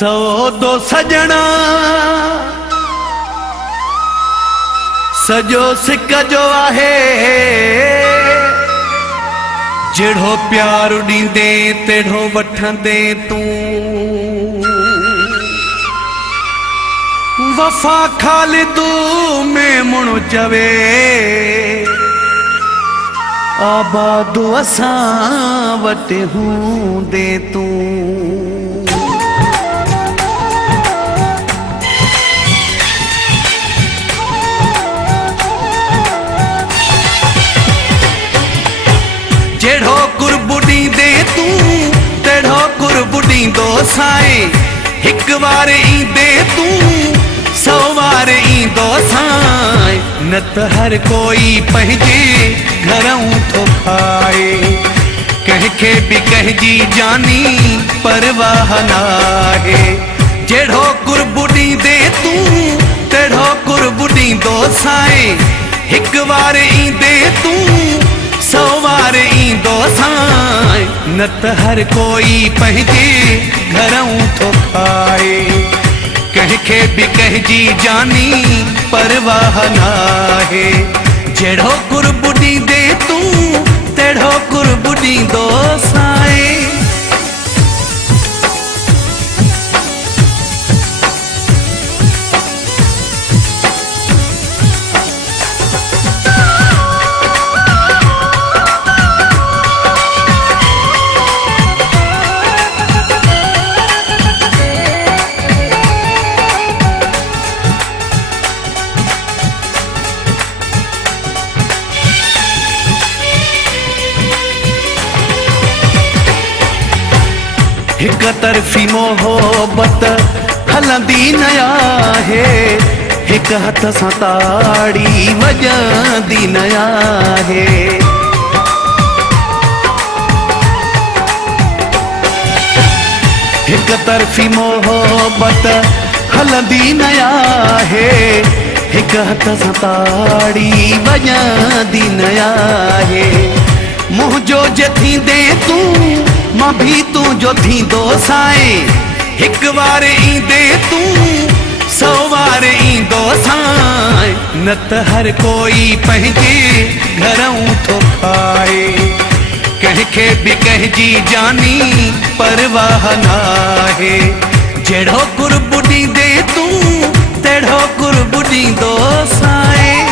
सौदो सजना सजो सिक जो आहे जेड़ो प्यार ॾींदे तेड़ो वठंदे तूं वफा खालिदू में मुणु चवे आबादो असां वटि हूंदे तूं जेड़ो कुर्ब ॾींदे तूं तेड़ो कुर्ब ॾींदो साईं हिक बार ईंदे तूं सौ बार ईंदो साईं न त हर कोई पंहिंजे घरऊं थो खाए कंहिंखे बि कंहिंजी जानी परवाह नाहे जेड़ो कुर्ब ॾींदे तूं तेड़ो कुर्ब ॾींदो साईं हिक बार ईंदे तूं सौ बार ईंदो साईं न त हर कोई पंहिंजे घरऊं थो खाए कंहिंखे बि कंहिंजी जानी परवाह नाहे जेड़ो कुर्ब ॾींदे तूं तेड़ो कुर्ब ॾींदो साईं हिक तरफ़ी मोहब्बत हलंदी न आहे हिक हथ सां ताड़ी वॼंदी न आहे हिक तरफ़ी मोहब्बत हलंदी न आहे हिक हथ सां ताड़ी वॼंदी न आहे मुंहिंजो जे थींदे तूं मां भी तुंहिंजो थींदो साईं हिक बार ईंदे तूं सौ बार ईंदो साईं न त हर कोई पंहिंजे घरऊं थो खाए कंहिंखे बि कंहिंजी जानी परवाह नाहे जेड़ो कुर्ब ॾींदे तूं तेड़ो कुर्ब ॾींदो साईं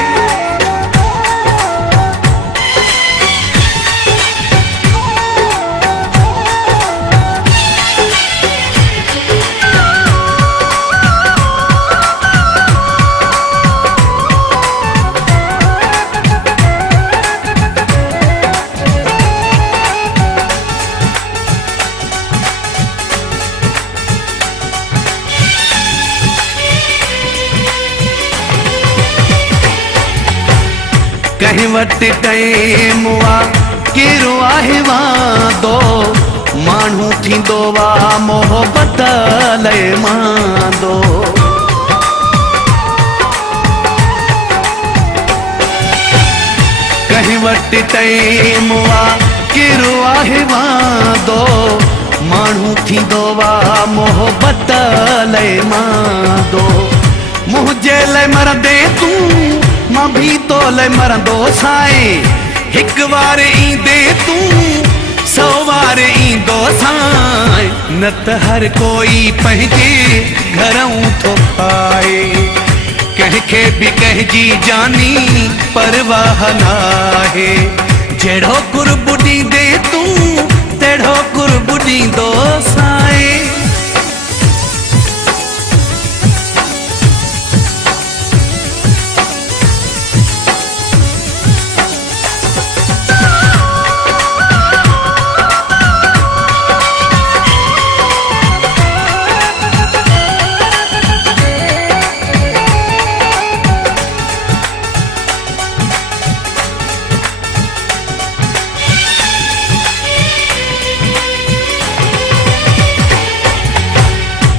कहीं वटि टाइम वा केरो आहे वांदो माण्हू थींदो वा मोहब्बत लाइ मांदो कहीं वटि टाइम वा केरो आहे वांदो माण्हू थींदो वा मोहब्बत लाइ मांदो मुंहिंजे लाइ मरंदे तूं मां भी तो लाइ मरंदो साईं हिक बार ईंदे तूं सौ बार ईंदो साईं न त हर कोई पंहिंजे घरऊं थो खाए कंहिंखे बि कंहिंजी जानी परवाह नाहे जेड़ो कुर्ब ॾींदे तूं तेड़ो कुर्ब ॾींदो साईं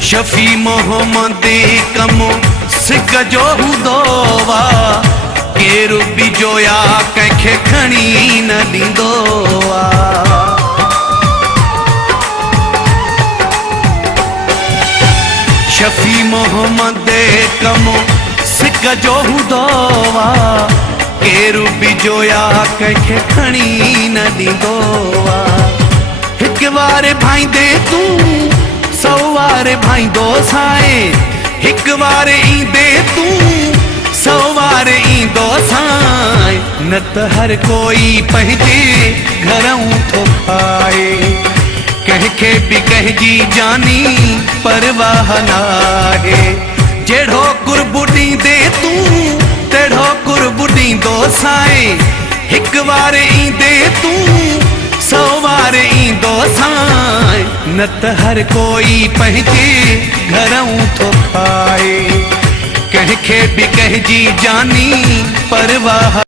शफी मोहम्मद कम सिक जो हूंदो वा केरु बि जोया कंहिंखे खणी न ॾींदो वा शफी मोहम्मद कमो सिक जो हुदोवा केरु बिजोया कंहिंखे खणी न ॾींदो हिक वारे भाईंदे तूं सौ वारे भाईंदो साए हिक वारे ईंदे तूं सौ वारे ईंदो साए न त हर कोई पंहिंजे घरऊं थो खाए कंहिंखे बि कंहिंजी जानी परवाह नाहे जहिड़ो कुर्बु ॾींदे तूं तहिड़ो कुर्बु ॾींदो साए हिक वारे ईंदे तूं सौ वारे ईंदो साए न त हर कोई पंहिंजे घरऊं थो खाए कंहिंखे बि कंहिंजी जानी परवाह